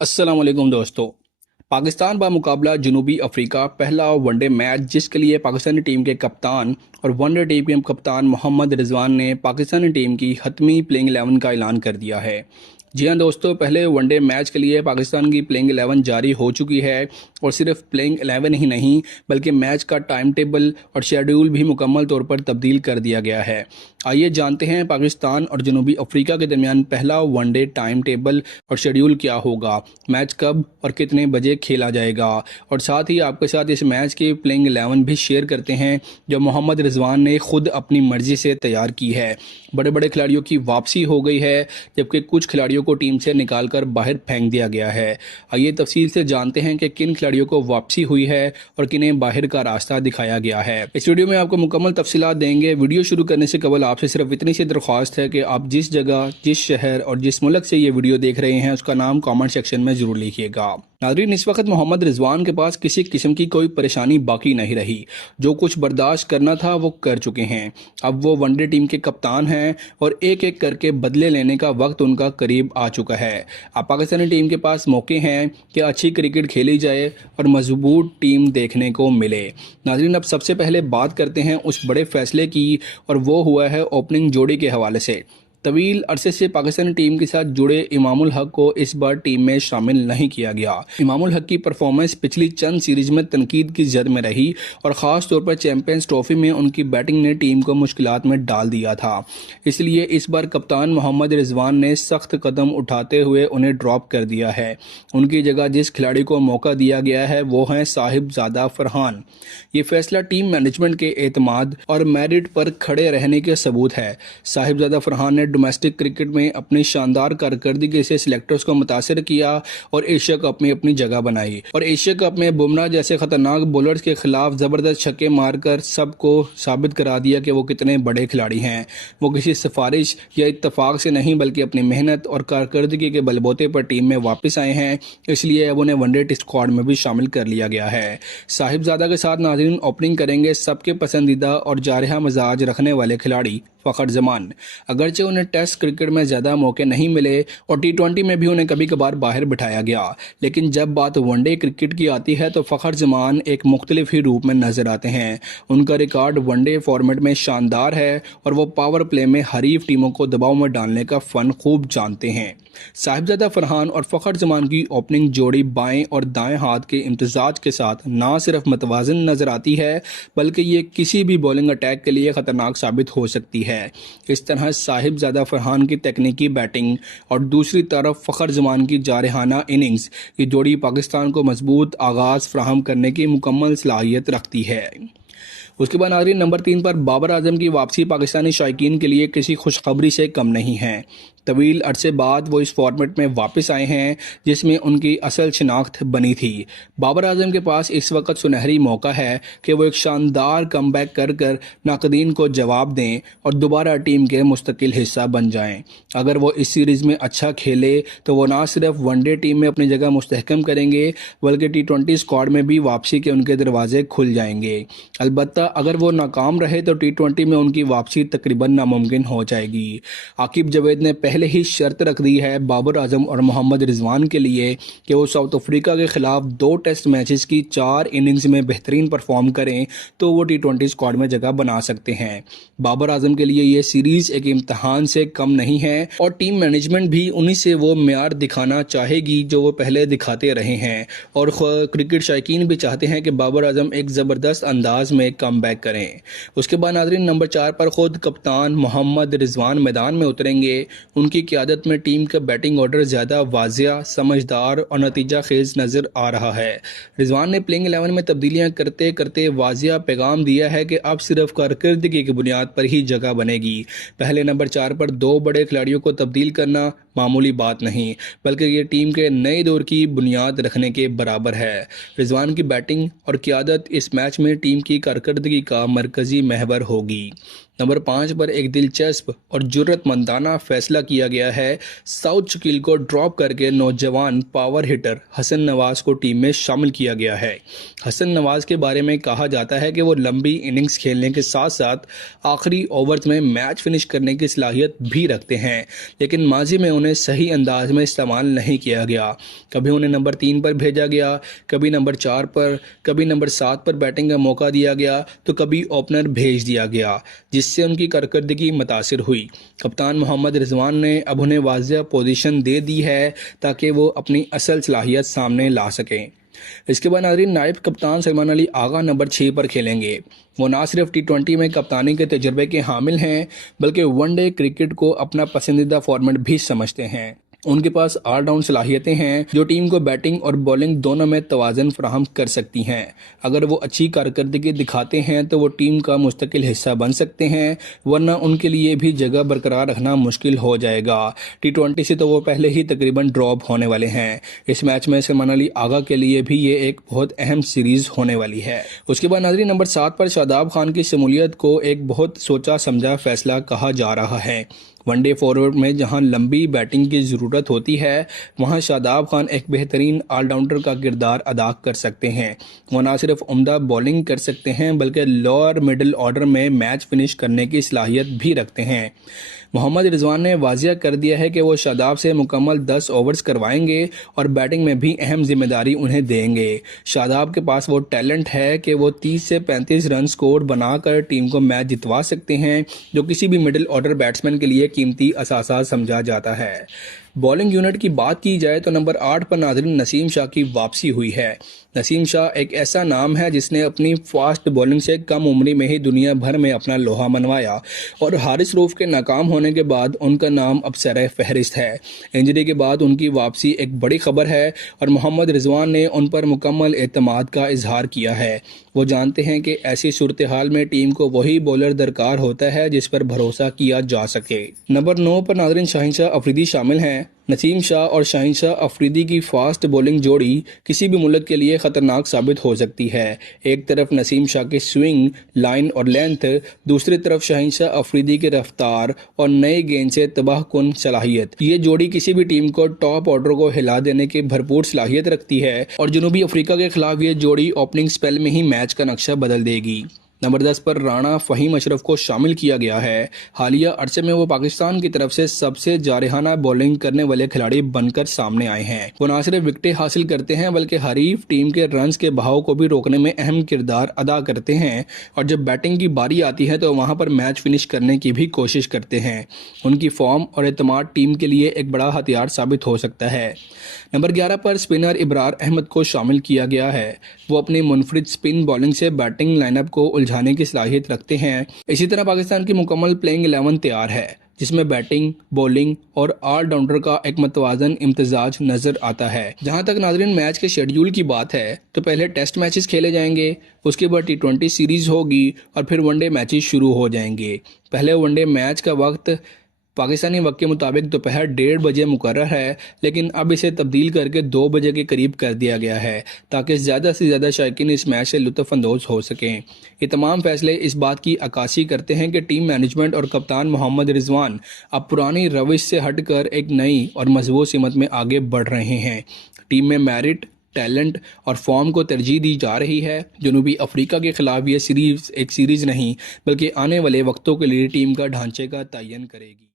अस्सलाम वालेकुम दोस्तों। पाकिस्तान मुकाबला जनूबी अफ्रीका पहला वनडे मैच जिसके लिए पाकिस्तानी टीम के कप्तान और वनडे टीम के कप्तान मोहम्मद रिजवान ने पाकिस्तानी टीम की हतमी प्लेइंग 11 का ऐलान कर दिया है। जी हाँ दोस्तों, पहले वनडे मैच के लिए पाकिस्तान की प्लेइंग 11 जारी हो चुकी है और सिर्फ प्लेइंग 11 ही नहीं बल्कि मैच का टाइम टेबल और शेड्यूल भी मुकम्मल तौर पर तब्दील कर दिया गया है। आइए जानते हैं पाकिस्तान और जनूबी अफ्रीका के दरमियान पहला वनडे टाइम टेबल और शेड्यूल क्या होगा, मैच कब और कितने बजे खेला जाएगा, और साथ ही आपके साथ इस मैच की प्लेइंग 11 भी शेयर करते हैं जो मोहम्मद रिजवान ने खुद अपनी मर्जी से तैयार की है। बड़े बड़े खिलाड़ियों की वापसी हो गई है जबकि कुछ खिलाड़ियों को टीम से निकालकर बाहर फेंक दिया गया है। आइए तफसील से जानते हैं कि किन खिलाड़ियों को वापसी हुई है और किन्हें बाहर का रास्ता दिखाया गया है। इस वीडियो में आपको मुकम्मल तफसीलात देंगे। वीडियो शुरू करने से कबल आपसे सिर्फ इतनी सी दरख्वास्त है कि आप जिस जगह, जिस शहर और जिस मुल्क से ये वीडियो देख रहे हैं उसका नाम कमेंट सेक्शन में जरूर लिखिएगा। नाज़रीन, इस वक्त मोहम्मद रिजवान के पास किसी किस्म की कोई परेशानी बाकी नहीं रही। जो कुछ बर्दाश्त करना था वो कर चुके हैं। अब वो वनडे टीम के कप्तान हैं और एक एक करके बदले लेने का वक्त उनका करीब आ चुका है। अब पाकिस्तानी टीम के पास मौके हैं कि अच्छी क्रिकेट खेली जाए और मजबूत टीम देखने को मिले। नाज़रीन, अब सबसे पहले बात करते हैं उस बड़े फैसले की, और वो हुआ है ओपनिंग जोड़ी के हवाले से। तवील अरसे से पाकिस्तानी टीम के साथ जुड़े इमामुल हक को इस बार टीम में शामिल नहीं किया गया। इमामुल हक की परफॉर्मेंस पिछली चंद सीरीज में तनकीद की जद में रही और ख़ास तौर पर चैंपियंस ट्रॉफी में उनकी बैटिंग ने टीम को मुश्किलात में डाल दिया था। इसलिए इस बार कप्तान मोहम्मद रिजवान ने सख्त कदम उठाते हुए उन्हें ड्रॉप कर दिया है। उनकी जगह जिस खिलाड़ी को मौका दिया गया है वो हैं साहिबजादा फरहान। ये फैसला टीम मैनेजमेंट के एतमाद और मेरिट पर खड़े रहने के सबूत है। साहिबजादा फरहान ने डोमेस्टिक क्रिकेट में अपनी शानदार कारकर्दगी से सिलेक्टर्स को मुतासिर किया और एशिया कप में अपनी जगह बनाई, और एशिया कप में बुमराह जैसे खतरनाक बॉलर्स के खिलाफ जबरदस्त छक्के मारकर सबको साबित करा दिया कि वो कितने बड़े खिलाड़ी हैं। वो किसी सिफारिश या इत्तेफाक से नहीं बल्कि अपनी मेहनत और कारकर्दगी के बलबूते पर टीम में वापस आए हैं, इसलिए अब उन्हें वनडे स्क्वाड में भी शामिल कर लिया गया है। साहिबजादा के साथ नाज़रीन ओपनिंग करेंगे सबके पसंदीदा और जारहा मिजाज रखने वाले खिलाड़ी फ़खर जमान। अगरचे उन्हें टेस्ट क्रिकेट में ज़्यादा मौके नहीं मिले और T20 में भी उन्हें कभी कभार बाहर बिठाया गया, लेकिन जब बात वनडे क्रिकेट की आती है तो फ़खर जमान एक मुख्तलिफ ही रूप में नजर आते हैं। उनका रिकॉर्ड वनडे फॉर्मेट में शानदार है और वो पावर प्ले में हरीफ टीमों को दबाव में डालने का फ़न खूब जानते हैं। साहिबजादा फरहान और फ़खर जमान की ओपनिंग जोड़ी बाएं और दाएं हाथ के इम्तजाज के साथ ना सिर्फ मतवाजन नजर आती है बल्कि ये किसी भी बॉलिंग अटैक के लिए खतरनाक साबित हो सकती है। इस तरह साहिबजादा फरहान की तकनीकी बैटिंग और दूसरी तरफ फ़खर जमान की जारहाना इनिंग्स, ये जोड़ी पाकिस्तान को मजबूत आगाज़ फ्राहम करने की मुकम्मल सलाहियत रखती है। उसके बाद नाज़रीन, नंबर 3 पर बाबर आजम की वापसी पाकिस्तानी शायकीन के लिए किसी खुशखबरी से कम नहीं है। तवील अरसे बाद वो इस फॉर्मेट में वापस आए हैं जिसमें उनकी असल शिनाख्त बनी थी। बाबर आजम के पास इस वक्त सुनहरी मौका है कि वो एक शानदार कमबैक कर कर नाकदीन को जवाब दें और दोबारा टीम के मुस्तकिल हिस्सा बन जाएं। अगर वो इस सीरीज़ में अच्छा खेले तो वो ना सिर्फ वनडे टीम में अपनी जगह मुस्तहकम करेंगे बल्कि T20 स्क्वाड में भी वापसी के उनके दरवाजे खुल जाएंगे। अलबत्ता अगर वो नाकाम रहे तो T20 में उनकी वापसी तकरीबन नामुमकिन हो जाएगी। आकिब जावेद ने पहले ही शर्त रख दी है बाबर आजम और मोहम्मद रिजवान के लिए कि वो साउथ अफ्रीका के खिलाफ 2 टेस्ट मैचेस की 4 इनिंग्स में बेहतरीन परफॉर्म करें तो वो T20 स्क्वाड में जगह बना सकते हैं। बाबर आजम के लिए ये सीरीज एक इम्तहान से कम नहीं है और टीम मैनेजमेंट भी उन्हीं से वो म्यार दिखाना चाहेगी जो वो पहले दिखाते रहे हैं, और क्रिकेट शायकीन भी चाहते हैं कि बाबर आजम एक ज़बरदस्त अंदाज में कम बैक करें। उसके बाद नाज़रीन, नंबर 4 पर खुद कप्तान मोहम्मद रिजवान मैदान में उतरेंगे। उनकी क़यादत में टीम का बैटिंग ऑर्डर ज़्यादा वाज़िया, समझदार और नतीजा खेज नज़र आ रहा है। रिजवान ने प्लेइंग 11 में तब्दीलियां करते करते वाज़िया पैगाम दिया है कि अब सिर्फ कारकर्दगी की बुनियाद पर ही जगह बनेगी। पहले नंबर 4 पर 2 बड़े खिलाड़ियों को तब्दील करना मामूली बात नहीं बल्कि ये टीम के नए दौर की बुनियाद रखने के बराबर है। रिजवान की बैटिंग और क़यादत इस मैच में टीम की कारकर्दगी का मरकज़ी महवर होगी। नंबर 5 पर एक दिलचस्प और जुर्रतमंदाना फैसला किया गया है। साउथ शकील को ड्रॉप करके नौजवान पावर हिटर हसन नवाज को टीम में शामिल किया गया है। हसन नवाज के बारे में कहा जाता है कि वो लंबी इनिंग्स खेलने के साथ साथ आखिरी ओवर्स में मैच फिनिश करने की सलाहियत भी रखते हैं, लेकिन माजी में उन्हें सही अंदाज में इस्तेमाल नहीं किया गया। कभी उन्हें नंबर 3 पर भेजा गया, कभी नंबर 4 पर, कभी नंबर 7 पर बैटिंग का मौका दिया गया, तो कभी ओपनर भेज दिया गया, जिससे उनकी कारकर्दगी मुतासिर हुई। कप्तान मोहम्मद रिजवान ने अब उन्हें वाज़ेह पोजीशन दे दी है ताकि वो अपनी असल सलाहियत सामने ला सकें। इसके बाद नाज़रीन, नायब कप्तान सलमान अली आगा नंबर 6 पर खेलेंगे। वो ना सिर्फ टी20 में कप्तानी के तजुर्बे के हामिल हैं, बल्कि वनडे क्रिकेट को अपना पसंदीदा फॉर्मेट भी समझते हैं। उनके पास ऑलराउंड सलाहियतें हैं जो टीम को बैटिंग और बॉलिंग दोनों में तवाज़ुन फराहम कर सकती हैं। अगर वो अच्छी कारकर्दगी दिखाते हैं तो वो टीम का मुस्तकिल हिस्सा बन सकते हैं, वरना उनके लिए भी जगह बरकरार रखना मुश्किल हो जाएगा। टी20 से तो वो पहले ही तकरीबन ड्रॉप होने वाले हैं। इस मैच में सलमान अली आगा के लिए भी ये एक बहुत अहम सीरीज़ होने वाली है। उसके बाद नाज़रीन, नंबर 7 पर शादाब खान की शमूलियत को एक बहुत सोचा समझा फैसला कहा जा रहा है। वनडे फॉरवर्ड में जहां लंबी बैटिंग की ज़रूरत होती है, वहां शादाब खान एक बेहतरीन ऑलराउंडर का किरदार अदा कर सकते हैं। वो ना सिर्फ उम्दा बॉलिंग कर सकते हैं, बल्कि लोअर मिडिल ऑर्डर में मैच फिनिश करने की सलाहियत भी रखते हैं। मोहम्मद रिजवान ने वाजिया कर दिया है कि वो शादाब से मुकम्मल 10 ओवर्स करवाएंगे और बैटिंग में भी अहम जिम्मेदारी उन्हें देंगे। शादाब के पास वो टैलेंट है कि वो 30 से 35 रन स्कोर बनाकर टीम को मैच जितवा सकते हैं, जो किसी भी मिडिल ऑर्डर बैट्समैन के लिए कीमती असासा समझा जाता है। बॉलिंग यूनिट की बात की जाए तो नंबर 8 पर नाज़रीन नसीम शाह की वापसी हुई है। नसीम शाह एक ऐसा नाम है जिसने अपनी फास्ट बॉलिंग से कम उम्र में ही दुनिया भर में अपना लोहा मनवाया और हारिस रऊफ के नाकाम होने के बाद उनका नाम अब सरे फहरिस्त है। इंजरी के बाद उनकी वापसी एक बड़ी खबर है और मोहम्मद रिजवान ने उन पर मुकम्मल एतमाद का इजहार किया है। वो जानते हैं कि ऐसी सूरत हाल में टीम को वही बॉलर दरकार होता है जिस पर भरोसा किया जा सके। नंबर 9 पर नाज़रीन शाहिनशाह अफरीदी शामिल हैं। नसीम शाह और शाहिनशाह अफरीदी की फास्ट बॉलिंग जोड़ी किसी भी मुल्क के लिए ख़तरनाक साबित हो सकती है। एक तरफ नसीम शाह की स्विंग, लाइन और लेंथ, दूसरी तरफ शाहिनशाह अफरीदी की रफ्तार और नए गेंद से तबाहकुन सलाहियत। ये जोड़ी किसी भी टीम को टॉप ऑर्डर को हिला देने की भरपूर सलाहियत रखती है और जनूबी अफ्रीका के खिलाफ ये जोड़ी ओपनिंग स्पेल में ही मैच का नक्शा बदल देगी। नंबर 10 पर राणा फ़हीम अशरफ को शामिल किया गया है। हालिया अरसे में वो पाकिस्तान की तरफ से सबसे जारहाना बॉलिंग करने वाले खिलाड़ी बनकर सामने आए हैं। वो न सिर्फ विकेटें हासिल करते हैं बल्कि हरीफ टीम के रन्स के बहाव को भी रोकने में अहम किरदार अदा करते हैं और जब बैटिंग की बारी आती है तो वहां पर मैच फिनिश करने की भी कोशिश करते हैं। उनकी फॉर्म और एतमाद टीम के लिए एक बड़ा हथियार साबित हो सकता है। नंबर 11 पर स्पिनर इब्रार अहमद को शामिल किया गया है। वो अपनी मुनफरिद स्पिन बॉलिंग से बैटिंग लाइनअप को उलझाने की सलाहियत रखते हैं। इसी तरह पाकिस्तान की मुकम्मल प्लेइंग 11 तैयार है, जिसमें बैटिंग, बॉलिंग और ऑलराउंडर का एक मतवाजन इम्तजाज नजर आता है। जहां तक नाज़रीन मैच के शेड्यूल की बात है तो पहले टेस्ट मैचेस खेले जाएंगे, उसके बाद टी20 सीरीज होगी और फिर वनडे मैचेस शुरू हो जाएंगे। पहले वनडे मैच का वक्त पाकिस्तानी वक्त के मुताबिक दोपहर 1:30 बजे मुकर्रर है, लेकिन अब इसे तब्दील करके 2 बजे के करीब कर दिया गया है ताकि ज़्यादा से ज़्यादा शायकीन इस मैच से लुत्फ़अंदोज़ हो सकें। ये तमाम फैसले इस बात की अक्कासी करते हैं कि टीम मैनेजमेंट और कप्तान मोहम्मद रिजवान अब पुरानी रविश से हटकर एक नई और मजबूत सिमत में आगे बढ़ रहे हैं। टीम में मेरिट, टैलेंट और फॉर्म को तरजीह दी जा रही है। जनूबी अफ्रीका के खिलाफ ये सीरीज़ एक सीरीज़ नहीं बल्कि आने वाले वक्तों के लिए टीम का ढांचे का तयन करेगी।